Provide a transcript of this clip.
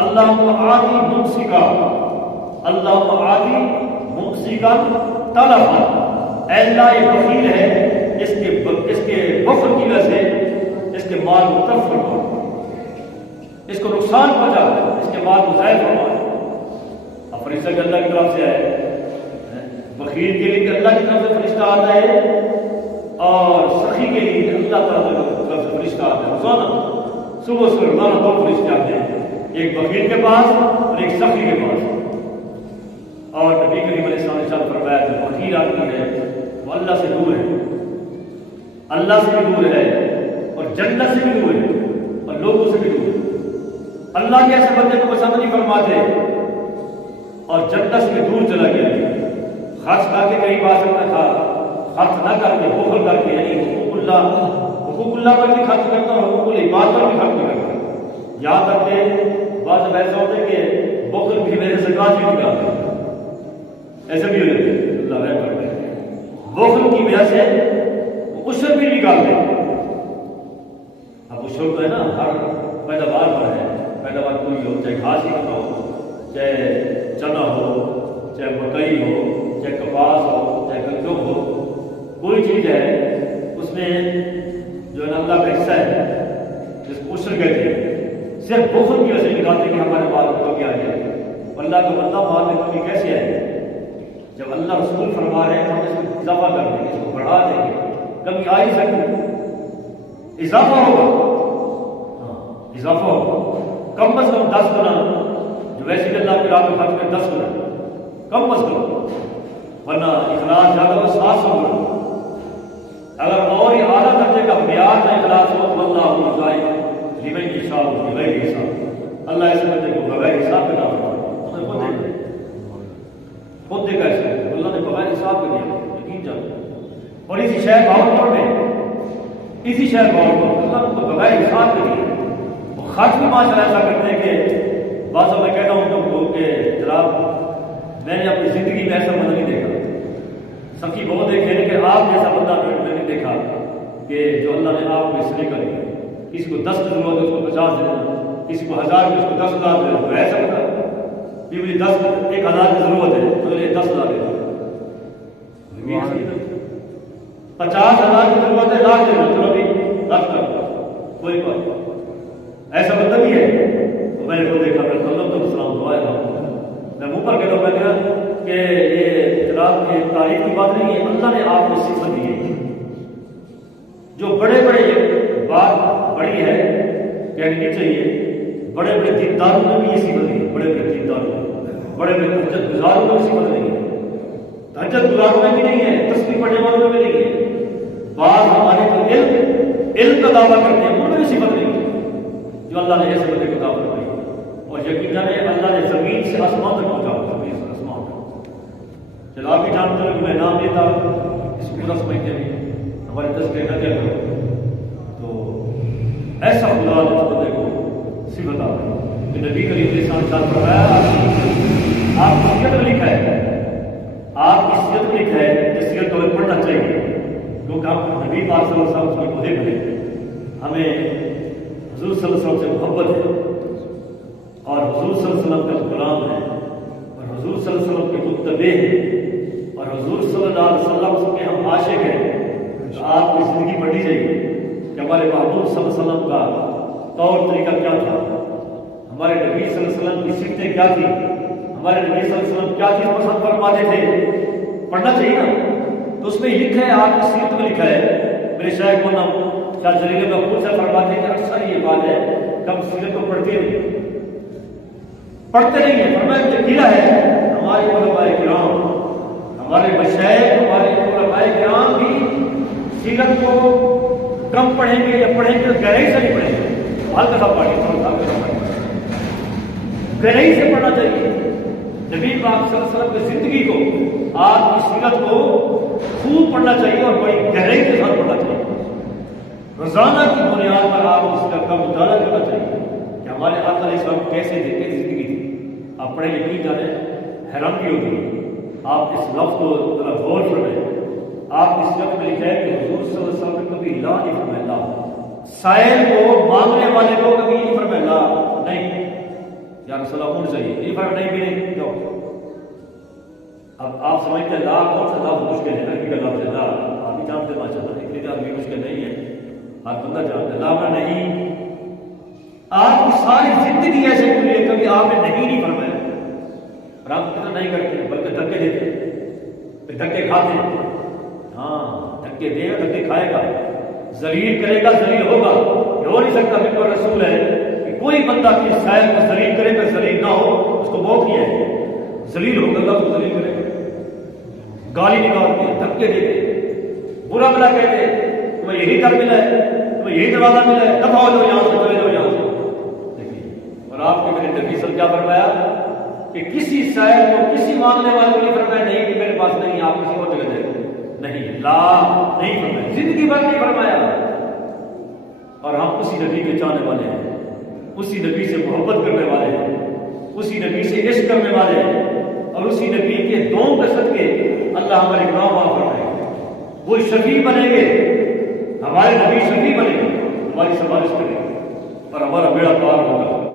اللہم آتی ممسکا، اللہم آتی ممسکا طلبا، اے اللہ یہ بخیل ہے، اس کے بخل کی وجہ سے اس کے مال کو تلف فرما، اس کو نقصان پہنچا، اس کے مال کو ضائع فرما۔ اب فرشتہ کہ اللہ کی طرف سے آئے، بخیل کے لیے اللہ کی طرف سے فرشتہ آتا ہے اور سخی کے لیے اللہ تعالیٰ کی طرف سے فرشتہ آتا ہے۔ روزانہ صبح سے روزانہ دو فرشتے آتے ہیں، ایک بخیل کے پاس اور ایک سخی کے پاس۔ اور نبی کریم علیہ السلام نے ساتھ فرمایا جو بخیل آدمی ہے وہ اللہ سے دور ہے، اللہ سے بھی دور ہے اور جنت سے بھی دور ہے اور لوگوں سے بھی دور ہے۔ اللہ کے ایسے بندے کو پسند نہیں فرماتے اور جنت سے بھی دور چلا گیا۔ خرچ کر کے کہیں بات سکتا تھا، خرچ نہ کر کے بخل کر کے، یعنی حقوق اللہ پر بھی خرچ کرتا اور حقوق العباد پر بھی خرچ نہیں کرتا۔ یہاں تک کہ بعض ایسا ہوتا ہے کہ بخل بھی میرے زکات بھی نکالتے ہیں، ایسے بھی ہو جاتے ہیں، اللہ رحم کرتے ہیں، بخل کی وجہ سے وہ عشر بھی نکالتے ہیں۔ اب عشر تو ہے نا ہر پیداوار پر ہے، پیداوار کوئی ہو، چاہے گھاس ہی کا ہو، چاہے چنا ہو، چاہے مکئی ہو، چاہے کپاس ہو، چاہے گندم ہو، کوئی چیز ہے اس میں جو ہے نا اللہ کا حصہ ہے جس کو عشر کہتے ہیں، صرف بخل کی وجہ سے نکالتے کہ ہمارے مال میں کمی آ جائے۔ اللہ کا بندہ مال میں کمی کیسے آئے؟ جب اللہ رسول فرما رہے ہیں ہم اس کو اضافہ کر دیں گے، اس کو بڑھا دیں گے، کمی آ ہی سکتی، اضافہ ہوگا، اضافہ ہوگا، کم از کم 10 گنا، جو ویسے کہ اللہ کے راہ میں خرچ میں 10 گنا کم از کم، ورنہ اخلاص زیادہ ہو 700 گنا۔ اگر اور یہ اعلیٰ درجے کا معیار کا اخلاص ہو تو اللہ ضائع لمن یشاء بغیر حساب، اللہ ایسے بندے کو بغیر حساب کا نام خود دیکھا ہے، اللہ نے بغیر حساب کے دیا، یقین جانو۔ اور اسی شہر بہاولپور میں، اسی شہر بہاولپور اللہ کو بغیر حساب کے دیا۔ وہ خرچ بھی ماشاء اللہ ایسا کرتے ہیں کہ بعض میں کہتا ہوں تم کو کہ جناب میں نے اپنی زندگی میں ایسا بندہ نہیں دیکھا، سخی بہت دیکھے لیکن آپ جیسا بندہ میں نے نہیں دیکھا کہ جو اللہ نے آپ کو اس طرح کری، کسی کو 10 کی ضرورت ہے اس کو 50 دے دینا، کسی کو 1000 کی اس کو 10,000 دے دینا، ایسا بندہ کہ مجھے 1,000 کی ضرورت ہے تو مجھے 10,000 دے دو، 50,000 کی ضرورت ہے لاکھ دے دو، چلو بھی لاکھ کر کوئی بات، ایسا بندہ بھی ہے۔ تو میں نے کو دیکھا، میں اللہ تو السلام دعائے میں منہ پر کہتا ہوں، میں کہا کہ یہ جناب یہ تعریف کی بات نہیں ہے، اللہ نے آپ کو صفت دی ہے جو بڑے بڑے بات بڑی ہے کہنی نہیں چاہیے، بڑے بڑے دینداروں میں بھی یہ صفت نہیں ہے، بڑے بڑے دینداروں بڑے بڑے تہجد گزاروں میں بھی صفت نہیں ہے، تہجد گزاروں میں بھی نہیں ہے، تسبیح پڑھنے والوں میں بھی نہیں ہے، بعض ہمارے جو علم کا دعویٰ کرتے ہیں ان میں بھی صفت نہیں ہے جو اللہ نے ایسے بندے کو دعوت کرائی۔ اور یقین جانے اللہ نے زمین سے آسمان تک پہنچا، زمین سے آسمان تک۔ چلو آپ بھی جانتے ہو کہ میں نام لیتا اس کو پورا سمجھتے ہیں، ہمارے تذکرے نہ کیا کرو، تو ایسا خدا نے اس بندے کو صفت آ گئی کہ نبی کریم علیہ السلام فرمایا آپ کی سیرت میں لکھا ہے، آپ کی سیرت میں لکھا ہے کہ سیرت کو ہمیں پڑھنا چاہیے، کیونکہ ہم نبی پاک صلی اللہ علیہ وسلم کے محب ہیں، ہمیں حضور صلی اللہ علیہ وسلم سے محبت ہے اور حضور صلی اللہ علیہ وسلم کا غلام ہے اور حضور صلی اللہ علیہ وسلم کے متبع ہیں اور حضور صلی اللہ علیہ وسلم کے ہم عاشق ہیں۔ تو آپ کی زندگی پڑھنی چاہیے کہ ہمارے محبوب صلی اللہ علیہ وسلم کا طور طریقہ کیا تھا، ہمارے نبی صلی اللہ علیہ وسلم کی سیرتیں کیا تھی، ہمارے نبی صلی اللہ علیہ وسلم کیا چیز پسند فرماتے تھے، پڑھنا چاہیے نا۔ تو اس میں لکھا ہے، آپ کی سیرت میں لکھا ہے، میرے شیخ مولانا شاہ جلیل محمود سے فرماتے ہیں کہ اکثر یہ بات ہے کہ ہم سیرت کو پڑھتے نہیں ہیں، فرمایا کہ کیا ہے ہمارے علماء کرام، ہمارے مشائخ، ہمارے علماء کرام بھی سیرت کو کم پڑھیں گے یا پڑھیں گے گہرائی سے نہیں پڑھیں گے، ہلکا سا پڑھیں، گہرائی سے پڑھنا چاہیے۔ نبی پاک صلی اللہ علیہ وسلم کی زندگی کو، آپ کی سیرت کو خوب پڑھنا چاہیے اور بڑی گہرائی کے ساتھ پڑھنا چاہیے۔ روزانہ کی بنیاد پر آپ اس کا مطالعہ کرنا چاہیے کہ ہمارے آقا علیہ السلام کیسے تھے، کیسی زندگی تھی۔ آپ پڑھے لکھے جانے حیرانگی ہوگی، آپ اس لفظ کو ذرا غور فرمائیں، آپ اس لفظ میں لکھا ہے کہ حضور صلی اللہ علیہ وسلم نے کبھی لا نہیں فرمایا، لا سائل کو، مانگنے والے کو کبھی نہیں فرمایا لا نہیں، یا رسول اللہ اونٹ چاہیے، یہ فرق نہیں ملے جاؤ۔ اب آپ سمجھتے ہیں لا کون سا لفظ مشکل ہے، عربی کا لفظ ہے لا، آپ بھی جانتے ماشاء اللہ، اتنی جان بھی مشکل نہیں ہے، ہر بندہ جانتا ہے، لا میں نہیں۔ آپ کی ساری زندگی ایسے گزری ہے، کبھی آپ نے نہیں فرمایا، اور آپ کتنا نہیں کرتے بلکہ دھکے دیتے، پھر دھکے کھاتے ہیں۔ ہاں دھکے دے گا دھکے کھائے گا، ذلیل کرے گا ذلیل ہوگا، یہ ہو نہیں سکتا۔ بالکل رسول ہے کہ کوئی بندہ کی سائر کو ذلیل کرے گا ذلیل نہ ہو، اس کو موت ہی ہے، ذلیل ہوگا اللہ کو ذلیل کرے گا، گالی نکالتے دھکے دیتے، برا بلا کہتے تمہیں یہی در ملا ہے، تمہیں یہی دروازہ ملا ہے، دفاع ہو جاؤ یہاں سے، چلے جاؤ یہاں سے۔ اور آپ کے میرے نبی صلی اللہ علیہ وسلم کیا فرمایا کہ کسی سائر کو کسی مانگنے والے کو نہیں فرمایا نہیں کہ میرے پاس نہیں، آپ کسی اور جگہ جائیں، نہیں لا نہیں فرمایا، زندگی بھر نہیں فرمایا۔ اور ہم اسی نبی کے چاہنے والے ہیں، اسی نبی سے محبت کرنے والے ہیں، اسی نبی سے عشق کرنے والے ہیں، اور اسی نبی کے دعاؤں کے صدقے اللہ ہمارے گناہ معاف فرمائے گا، وہ شفیع بنیں گے، ہمارے نبی شفیع بنیں گے، ہماری سفارش کریں گے اور ہمارا بیڑا پار ہوگا۔